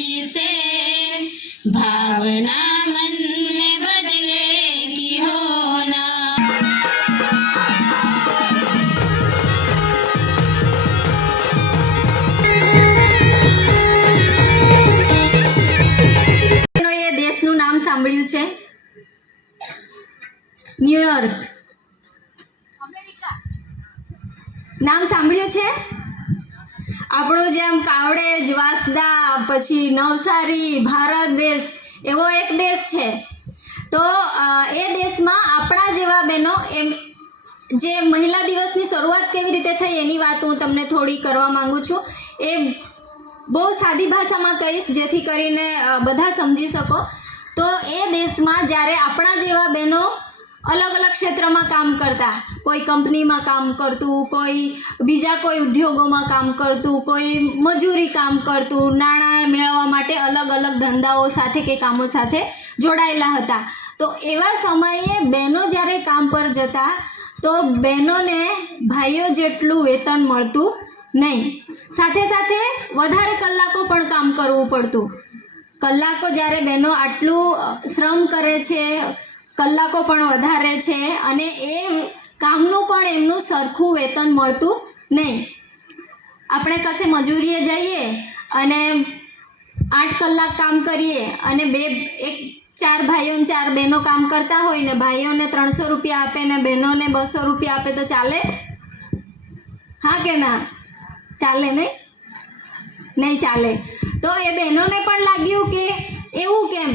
खुशी से भावना मन में बदलेगी होना। એ દેશનું નામ સાંભળ્યું છે? ન્યુયોર્ક નામ સાંભળ્યું છે? આપણો જેમ કાવડેજ, વાંસદા, પછી નવસારી, ભારત દેશ એવો એક દેશ છે. તો એ દેશમાં આપણા જેવા બહેનો એમ જે મહિલા દિવસની શરૂઆત કેવી રીતે થઈ એની વાત હું તમને થોડી કરવા માંગુ છું. એ બહુ સાદી ભાષામાં કહીશ જેથી કરીને બધા સમજી શકો. તો એ દેશમાં જ્યારે આપણા જેવા બહેનો અલગ અલગ ક્ષેત્રમાં કામ કરતા, કોઈ કંપનીમાં કામ કરતું, કોઈ બીજા કોઈ ઉદ્યોગોમાં કામ કરતું, કોઈ મજૂરી કામ કરતું, નાણાં મેળવવા માટે અલગ અલગ ધંધાઓ સાથે કે કામો સાથે જોડાયેલા હતા. તો એવા સમયે બહેનો જ્યારે કામ પર જતા તો બહેનોને ભાઈઓ જેટલું વેતન મળતું નહીં. સાથે સાથે વધારે કલાકો પણ કામ કરવું પડતું. કલાકો જ્યારે બહેનો આટલું શ્રમ કરે છે, કલાકો પણ વધારે છે અને એ કામનું પણ એમનું સરખું વેતન મળતું નહીં. આપણે કશે મજૂરીએ જઈએ અને 8 કલાક કામ કરીએ અને 4 ભાઈઓ ને 4 બહેનો કામ કરતા હોય ને ભાઈઓને 300 રૂપિયા આપે ને બહેનોને 200 રૂપિયા આપે તો ચાલે? હા કે ના ચાલે? નહીં ચાલે. તો એ બહેનોને પણ લાગ્યું કે એવું કેમ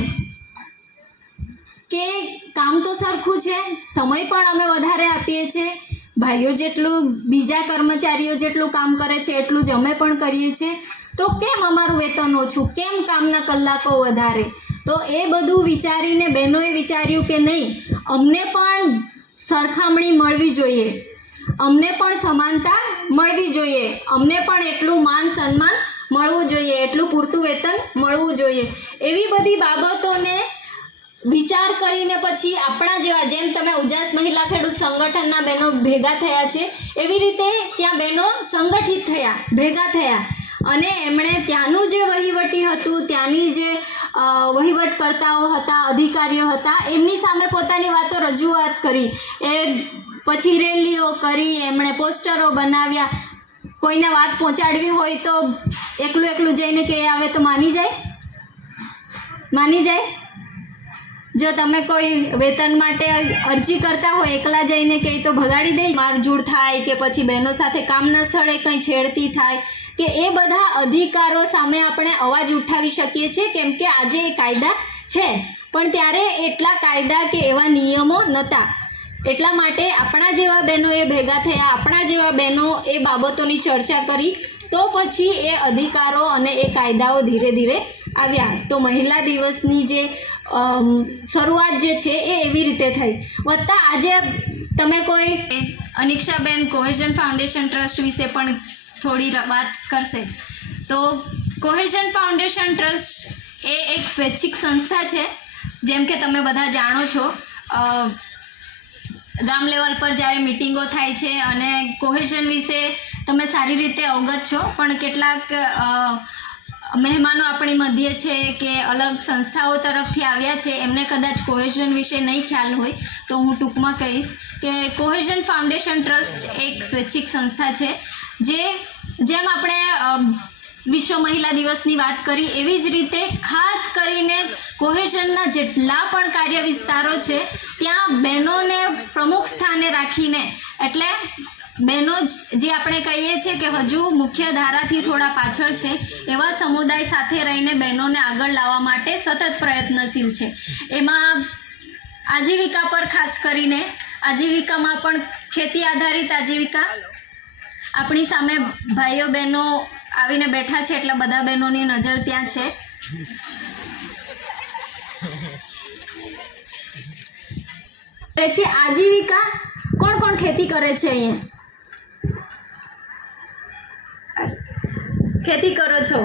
કે કામ તો સરખું છે, સમય પણ અમે વધારે આપીએ છીએ, ભાઈઓ જેટલું બીજા કર્મચારીઓ જેટલું કામ કરે છે એટલું જ અમે પણ કરીએ છીએ, તો કેમ અમારું વેતન ઓછું, કેમ કામના કલાકો વધારે? તો એ બધું વિચારીને બહેનોએ વિચાર્યું કે નહીં, અમને પણ સરખામણી મળવી જોઈએ, અમને પણ સમાનતા મળવી જોઈએ, અમને પણ એટલું માન સન્માન મળવું જોઈએ, એટલું પૂરતું વેતન મળવું જોઈએ. એવી બધી બાબતોને વિચાર કરીને પછી આપણા જેવા, જેમ તમે ઉજાસ મહિલા ખેડૂત સંગઠનના બહેનો ભેગા થયા છે એવી રીતે ત્યાં બહેનો સંગઠિત થયા, ભેગા થયા અને એમણે ત્યાંનું જે વહીવટી હતું, ત્યાંની જે વહીવટકર્તાઓ હતા, અધિકારીઓ હતા, એમની સામે પોતાની વાતો રજૂઆત કરી. એ પછી રેલીઓ કરી, એમણે પોસ્ટરો બનાવ્યા. કોઈને વાત પહોંચાડવી હોય તો એકલું જઈને કે આવે તો માની જાય? જો તમે કોઈ વેતન માટે અરજી કરતા હોય, એકલા જઈને કહે તો ભગાડી દે, મારઝૂડ થાય કે પછી બહેનો સાથે કામના સ્થળે કંઈ છેડતી થાય કે એ બધા અધિકારો સામે આપણે અવાજ ઉઠાવી શકીએ છીએ કેમ કે આજે એ કાયદા છે. પણ ત્યારે એટલા કાયદા કે એવા નિયમો નહોતા. એટલા માટે આપણા જેવા બહેનોએ ભેગા થયા, આપણા જેવા બહેનો એ બાબતોની ચર્ચા કરી, તો પછી એ અધિકારો અને એ કાયદાઓ ધીરે ધીરે આવ્યા. તો મહિલા દિવસની જે શરૂઆત જે છે એ એવી રીતે થઈ. વત્તા આજે તમે કોઈ અનિક્ષાબેન કોહેઝન ફાઉન્ડેશન ટ્રસ્ટ વિશે પણ થોડી વાત કરશે. તો કોહેઝન ફાઉન્ડેશન ટ્રસ્ટ એ એક સ્વૈચ્છિક સંસ્થા છે. જેમ કે તમે બધા જાણો છો, ગામ લેવલ પર જ્યારે મિટિંગો થાય છે અને કોહેઝન વિશે તમે સારી રીતે અવગત છો, પણ કેટલાક મહેમાનો આપણી મધ્યે છે કે અલગ સંસ્થાઓ તરફથી આવ્યા છે, એમને કદાચ કોહેઝન વિશે નહીં ખ્યાલ હોય તો હું ટૂંકમાં કહીશ કે કોહેઝન ફાઉન્ડેશન ટ્રસ્ટ એક સ્વૈચ્છિક સંસ્થા છે જેમ આપણે વિશ્વ મહિલા દિવસની વાત કરી એવી જ રીતે ખાસ કરીને કોહેઝનના જેટલા પણ કાર્ય વિસ્તારો છે ત્યાં બહેનોને પ્રમુખ સ્થાને રાખીને, એટલે બહેનો જે આપણે કહીએ છીએ કે હજુ મુખ્ય ધારાથી થોડા પાછળ છે એવા સમુદાય સાથે રહીને બહેનોને આગળ લાવવા માટે સતત પ્રયત્નશીલ છે. એમાં આજીવિકા પર ખાસ કરીને, આજીવિકામાં પણ ખેતી આધારિત આજીવિકા, આપણી સામે ભાઈઓ બહેનો આવીને બેઠા છે એટલે બધા બહેનોની નજર ત્યાં છે. પછી આજીવિકા કોણ કોણ ખેતી કરે છે? અહીંયા ખેતી કરો છો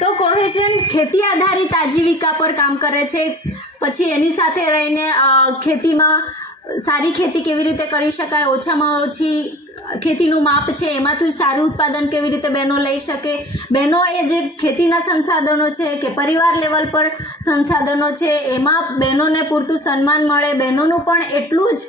તો કોહેઝન ખેતી આધારિત આજીવિકા પર કામ કરે છે. પછી એની સાથે રહીને ખેતીમાં સારી ખેતી કેવી રીતે કરી શકાય, ઓછામાં ઓછી ખેતીનું માપ છે એમાંથી સારું ઉત્પાદન કેવી રીતે બહેનો લઈ શકે, બહેનોએ જે ખેતીના સંસાધનો છે કે પરિવાર લેવલ પર સંસાધનો છે એમાં બહેનોને પૂરતું સન્માન મળે, બહેનોનું પણ એટલું જ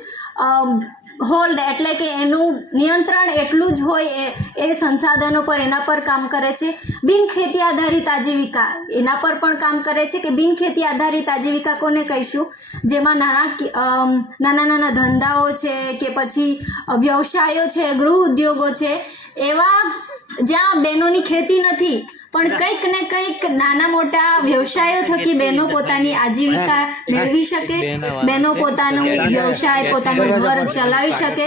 હોલ્ડ એટલે કે એનું નિયંત્રણ એટલું જ હોય એ સંસાધનો પર, એના પર કામ કરે છે. બિન ખેતી આધારિત આજીવિકા એના પર પણ કામ કરે છે કે બિન ખેતી આધારિત આજીવિકા કોને કહીશું, જેમાં નાના ધંધાઓ છે કે પછી વ્યવસાયો છે, ગૃહ ઉદ્યોગો છે, એવા જ્યાં બહેનોની ખેતી નથી પણ કંઈક ને કંઈક નાના મોટા વ્યવસાયો થકી બહેનો પોતાની આજીવિકા મેળવી શકે, બહેનો પોતાનું વ્યવસાય, પોતાનું ઘર ચલાવી શકે,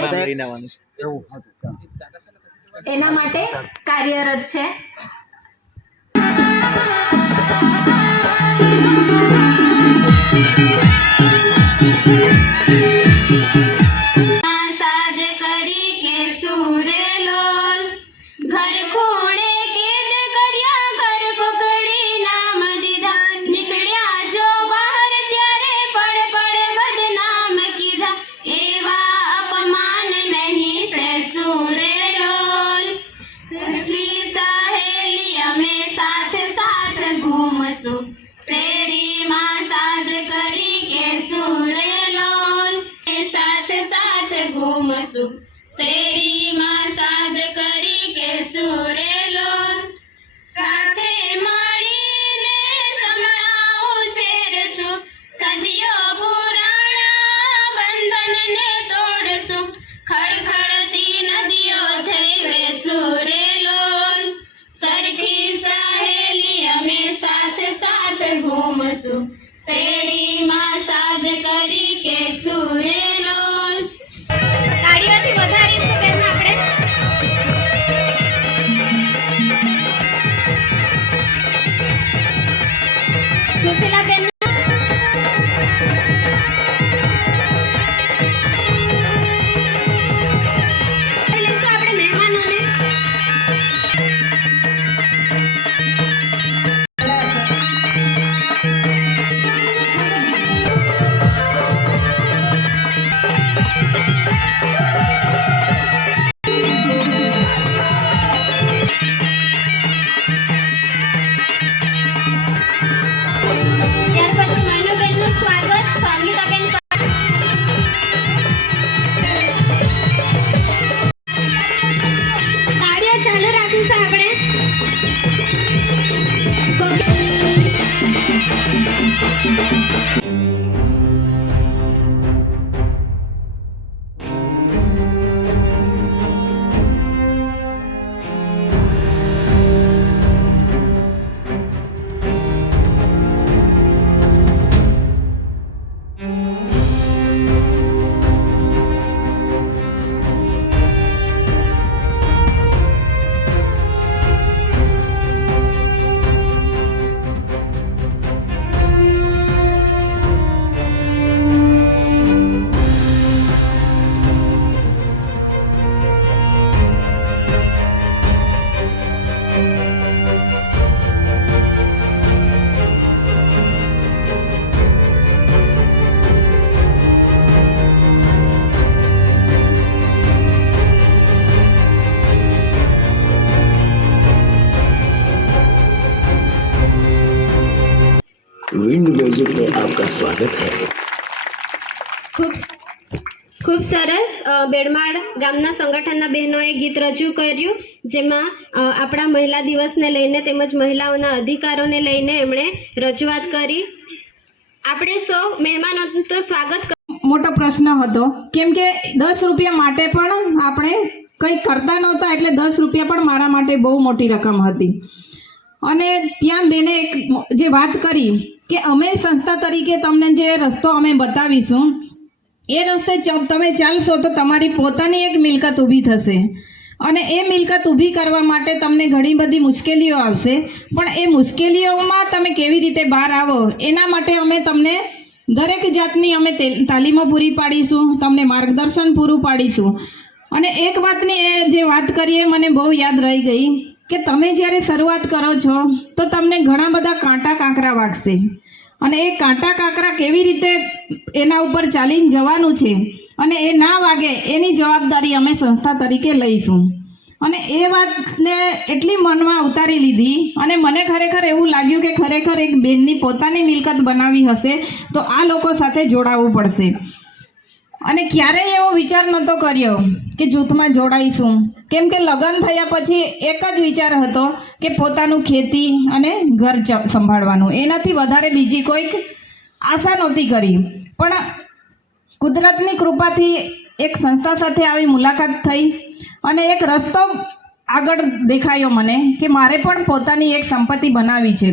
એના માટે કાર્યરત છે. સાદ કરી કે સુરે લોલ, ઘર ખૂણે કેદ કર્યા, ઘર પકડી નામ દીધા, નીકળ્યા જો બહાર ત્યારે પડ બદનામ કીધા, એવા અપમાન નહીં સે સુરે લોલ. સસલી સહેલી અમે સાથ સાથ ઘૂમશું, શેરીમાં સાદ કરી કે સુરે લોલ, સાથ સાથ ઘૂમશું, શેરીમાં સાદ કરી કે સુરે લોલ. સાથે મળીને સંભળાવું છેરશું, સદીઓ પુરાણા બંધનને તોડશું, ખડખડતી નદીઓ થઈ વેસું રે લોલ. સરખી સહેલી અમે સાથ સાથ ઘૂમશું, શેરીમાં સાદ કરી કે સુરે લોલ. તાળીઓથી વધારીશું બેન આપણે. સુશીલા બેન આપણે મહેમાનોને. ત્યાર પછી મનુબેનનું સ્વાગત સંગીતાબેન તાળીઓ ચાલુ રાખીશું આપણે. विंड म्यूजिक में आपका स्वागत है. ખૂબ સરસ. બેડમાળ ગામના સંગઠનના બહેનોએ ગીત રજૂ કર્યું, જેમાં આપણા મહિલા દિવસને લઈને તેમજ મહિલાઓના અધિકારોને લઈને એમણે રજૂઆત કરી. આપણે સૌ મહેમાનોનું તો સ્વાગત. મોટો પ્રશ્ન હતો, કેમ કે 10 રૂપિયા માટે પણ આપણે કંઈ કરતા નહોતા, એટલે 10 રૂપિયા પણ મારા માટે બહુ મોટી રકમ હતી. અને ત્યાં બેને એક જે વાત કરી કે અમે સંસ્થા તરીકે તમને જે રસ્તો અમે બતાવીશું એ રસ્તે તમે ચાલશો તો તમારી પોતાની એક મિલકત ઊભી થશે, અને એ મિલકત ઊભી કરવા માટે તમને ઘણી બધી મુશ્કેલીઓ આવશે, પણ એ મુશ્કેલીઓમાં તમે કેવી રીતે બહાર આવો એના માટે અમે તમને દરેક જાતની અમે તાલીમો પૂરી પાડીશું, તમને માર્ગદર્શન પૂરું પાડીશું. અને એક વાતની એ જે વાત કરીએ મને બહુ યાદ રહી ગઈ કે તમે જ્યારે શરૂઆત કરો છો તો તમને ઘણા બધા કાંટા કાંકરા વાગશે, અને એ કાંટા કાંકરા કેવી રીતે એના ઉપર ચાલીને જવાનું છે અને એ ના વાગે એની જવાબદારી અમે સંસ્થા તરીકે લઈશું. અને એ વાતને એટલી મનમાં ઉતારી લીધી અને મને ખરેખર એવું લાગ્યું કે ખરેખર એક બેનની પોતાની મિલકત બનાવી હશે તો આ લોકો સાથે જોડાવવું પડશે. અને ક્યારેય એવો વિચાર નહોતો કર્યો કે જૂથમાં જોડાઈશું, કેમ કે લગ્ન થયા પછી એક જ વિચાર હતો કે પોતાનું ખેતી અને ઘર સંભાળવાનું, એનાથી વધારે બીજી કોઈક આશા નહોતી કરી. પણ કુદરતની કૃપાથી એક સંસ્થા સાથે આવી મુલાકાત થઈ અને એક રસ્તો આગળ દેખાયો મને કે મારે પણ પોતાની એક સંપત્તિ બનાવવી છે.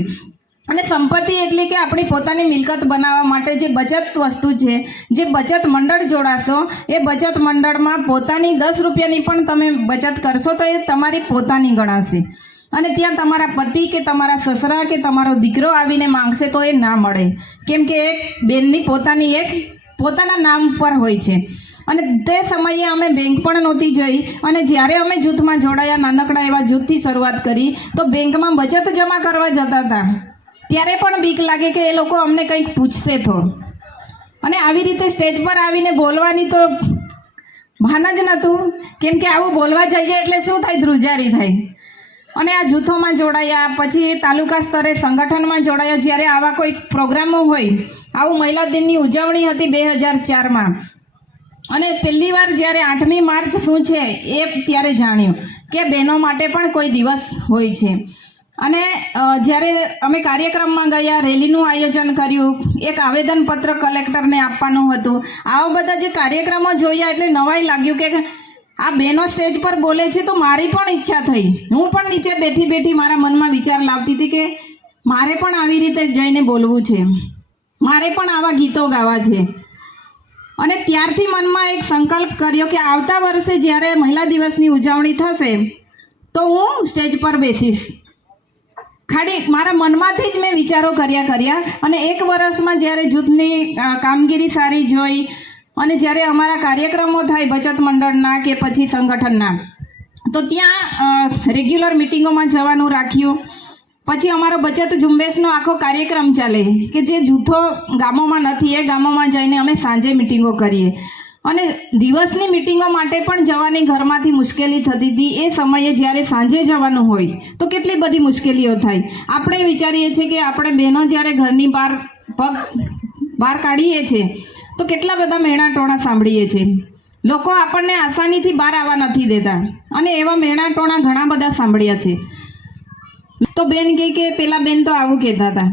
અને સંપત્તિ એટલે કે આપણી પોતાની મિલકત બનાવવા માટે જે બચત વસ્તુ છે, જે બચત મંડળ જોડાશો, એ બચત મંડળમાં પોતાની 10 રૂપિયાની પણ તમે બચત કરશો તો એ તમારી પોતાની ગણાશે. અને ત્યાં તમારા પતિ કે તમારા સસરા કે તમારો દીકરો આવીને માંગશે તો એ ના મળે, કેમ કે એક બેનની પોતાની એક પોતાના નામ પર હોય છે. અને તે સમયે અમે બેંક પણ નહોતી જઈ અને જ્યારે અમે જૂથમાં જોડાયા, નાનકડા એવા જૂથથી શરૂઆત કરી, તો બેંકમાં બચત જમા કરવા જતા હતા ત્યારે પણ બીક લાગે કે એ લોકો અમને કંઈક પૂછશે તો. અને આવી રીતે સ્ટેજ પર આવીને બોલવાની તો ભાન જ નહોતું, કેમ કે આવું બોલવા જઈએ એટલે શું થાય, ધ્રુજારી થાય. અને આ જૂથોમાં જોડાયા, પછી તાલુકા સ્તરે સંગઠનમાં જોડાયા. જ્યારે આવા કોઈ પ્રોગ્રામો હોય, આવું મહિલા દિનની ઉજવણી હતી 2004માં, અને પહેલી વાર જ્યારે 8મી માર્ચ શું છે એ ત્યારે જાણ્યું કે બહેનો માટે પણ કોઈ દિવસ હોય છે. અને જ્યારે અમે કાર્યક્રમમાં ગયા, રેલીનું આયોજન કર્યું, એક આવેદનપત્ર કલેક્ટરને આપવાનું હતું. આવા બધા જે કાર્યક્રમો જોયા એટલે નવાઈ લાગ્યું કે આ બહેનો સ્ટેજ પર બોલે છે તો મારી પણ ઈચ્છા થઈ. હું પણ નીચે બેઠી બેઠી મારા મનમાં વિચાર લાવતી હતી કે મારે પણ આવી રીતે જઈને બોલવું છે, મારે પણ આવા ગીતો ગાવા છે. અને ત્યારથી મનમાં એક સંકલ્પ કર્યો કે આવતા વર્ષે જ્યારે મહિલા દિવસની ઉજવણી થશે તો હું સ્ટેજ પર બેસીશ. ખાલી મારા મનમાંથી જ મેં વિચારો કર્યા. અને એક વર્ષમાં જ્યારે જૂથની કામગીરી સારી જોઈ અને જ્યારે અમારા કાર્યક્રમો થાય બચત મંડળના કે પછી સંગઠનના, તો ત્યાં રેગ્યુલર મિટિંગોમાં જવાનું રાખ્યું. પછી અમારો બચત ઝુંબેશનો આખો કાર્યક્રમ ચાલે કે જે જૂથો ગામોમાં નથી એ ગામોમાં જઈને અમે સાંજે મિટિંગો કરીએ. અને દિવસની મિટિંગો માટે પણ જવાની ઘરમાંથી મુશ્કેલી થતી હતી. એ સમયે જ્યારે સાંજે જવાનું હોય તો કેટલી બધી મુશ્કેલીઓ થાય. આપણે વિચારીએ છીએ કે આપણે બહેનો જ્યારે ઘરની બહાર કાઢીએ છીએ તો કેટલા બધા મેણા ટોણા સાંભળીએ છીએ. લોકો આપણને આસાનીથી બહાર આવવા નથી દેતા અને એવા મેણા ટોણા ઘણા બધા સાંભળ્યા છે. તો બેન કહે કે પેલા બેન તો આવું કહેતા હતા.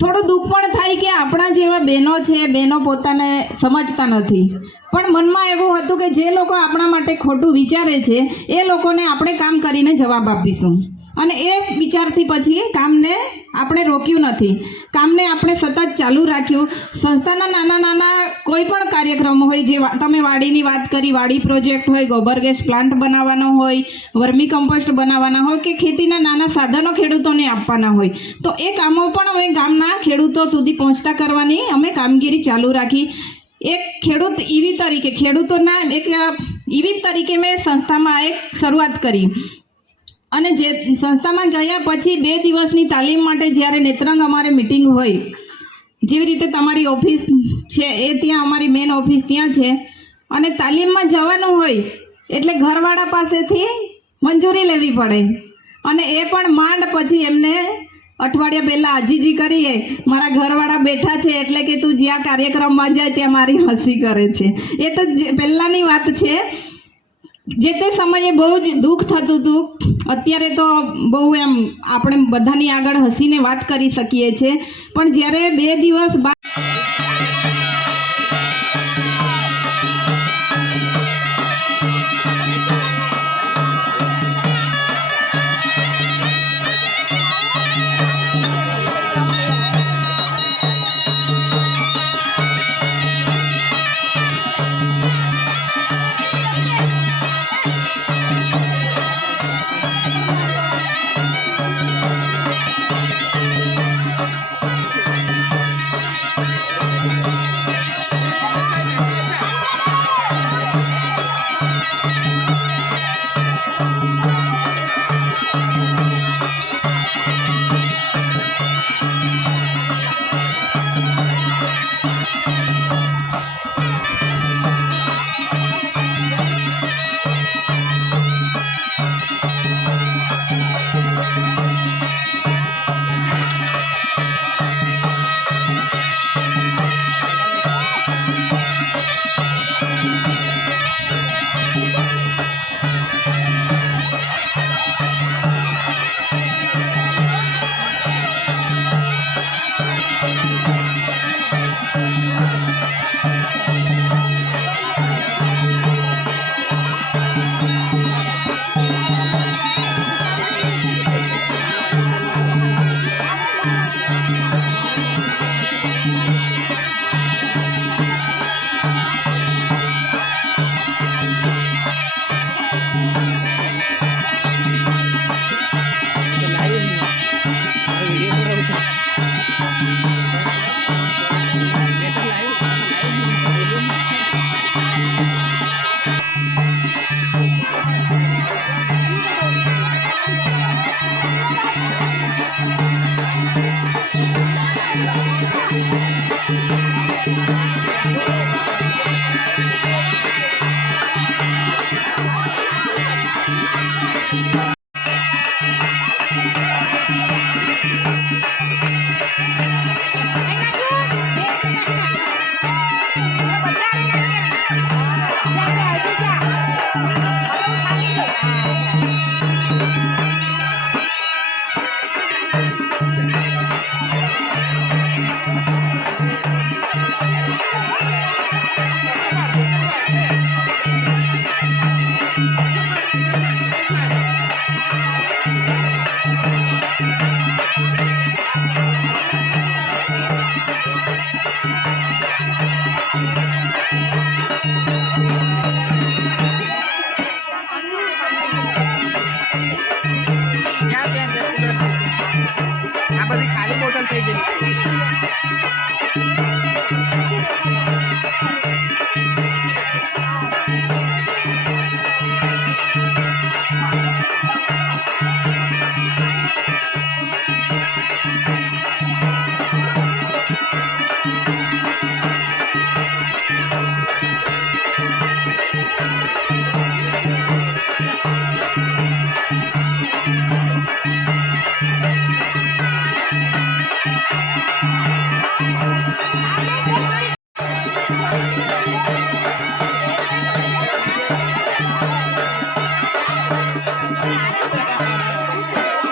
થોડું દુઃખ પણ થાય કે આપણા જેવા બહેનો છે, બહેનો પોતાને સમજતા નથી. પણ મનમાં એવું હતું કે જે લોકો આપણા માટે ખોટું વિચારે છે એ લોકોને આપણે કામ કરીને જવાબ આપીશું. અને એ વિચારથી પછી કામને આપણે રોક્યું નથી, કામને આપણે સતત ચાલુ રાખ્યું. સંસ્થાના નાના કોઈ પણ કાર્યક્રમો હોય, જે તમે વાડીની વાત કરી, વાડી પ્રોજેક્ટ હોય, ગોબર ગેસ પ્લાન્ટ બનાવવાનો હોય, વર્મી કમ્પોસ્ટ બનાવવાના હોય કે ખેતીના નાના સાધનો ખેડૂતોને આપવાના હોય, તો એ કામો પણ અમે ગામના ખેડૂતો સુધી પહોંચતા કરવાની અમે કામગીરી ચાલુ રાખી. એક ખેડૂત ઈવી તરીકે, ખેડૂતોના એક ઈવી તરીકે મેં સંસ્થામાં એક શરૂઆત કરી. અને જે સંસ્થામાં ગયા પછી 2 દિવસની તાલીમ માટે જ્યારે નેત્રંગ અમારે મિટિંગ હોય, જેવી રીતે તમારી ઓફિસ છે એ ત્યાં અમારી મેન ઓફિસ ત્યાં છે, અને તાલીમમાં જવાનું હોય એટલે ઘરવાળા પાસેથી મંજૂરી લેવી પડે. અને એ પણ માંડ પછી એમને અઠવાડિયા પહેલાં આજીજી કરીએ, મારા ઘરવાળા બેઠા છે એટલે કે તું જ્યાં કાર્યક્રમમાં જાય ત્યાં મારી હસી કરે છે. એ તો પહેલાંની વાત છે. જે તે સમયે બહુ જ દુઃખ થતું હતું. અત્યારે તો બહુ એમ આપણે બધાની આગળ હસીને વાત કરી શકીએ છીએ, પણ જ્યારે 2 દિવસ બાદ